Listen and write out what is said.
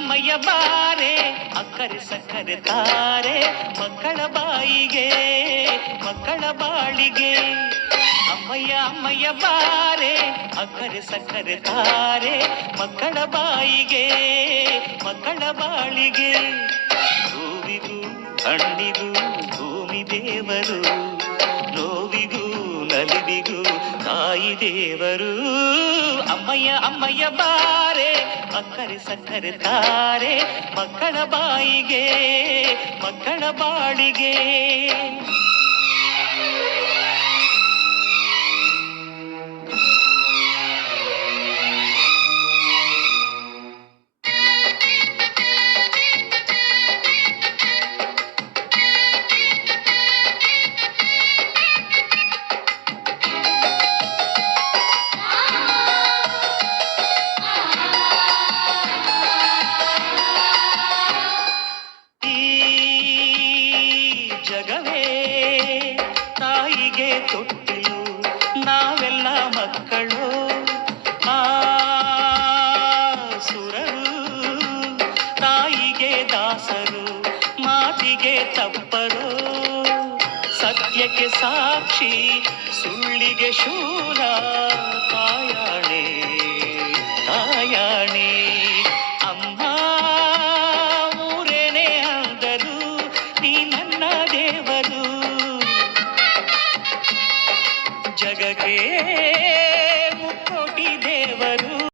ಅಮ್ಮಯ್ಯ ಬಾರೆ ಅಕ್ಕರೆ ಸಕ್ಕರೆ ತಾರೆ ಮಕ್ಕಳ ಬಾಯಿಗೆ ಮಕ್ಕಳ ಬಾಳಿಗೆ ಅಮ್ಮಯ್ಯ ಬಾರೆ ಅಕ್ಕರೆ ಸಕ್ಕರೆ ತಾರೆ ಮಕ್ಕಳ ಬಾಯಿಗೆ ಮಕ್ಕಳ ಬಾಳಿಗೆ ಹೂವಿಗೂ ಹಣ್ಣಿಗೂ ಭೂಮಿ ದೇವರು ನೋವಿಗೂ ನಲಿವಿಗೂ ತಾಯಿ ದೇವರು ಅಮ್ಮಯ್ಯ ಬಾರೆ ಅಕ್ಕರೆ ಸಕ್ಕರೆ ತಾರೆ ಮಕ್ಕಳ ಬಾಯಿಗೆ ಮಕ್ಕಳ ಬಾಳಿಗೆ ಜಗವೇ ತಾಯಿಗೆ ತೊಟ್ಟಿಲು ನಾವೆಲ್ಲ ಮಕ್ಕಳು ಆ ಸುರರು ತಾಯಿಗೆ ದಾಸರು ಮಾತಿಗೆ ತಪ್ಪರು ಸತ್ಯಕ್ಕೆ ಸಾಕ್ಷಿ ಸುಳ್ಳಿಗೆ ಶೂಲ ತಾಯಾಣೆ ತಾಯಾಣೆ ಅಮ್ಮ ಊರೇನೆ ಅಂದರು ನೀ ನನ್ನ ದೇವರು ಜಗಕ್ಕೆ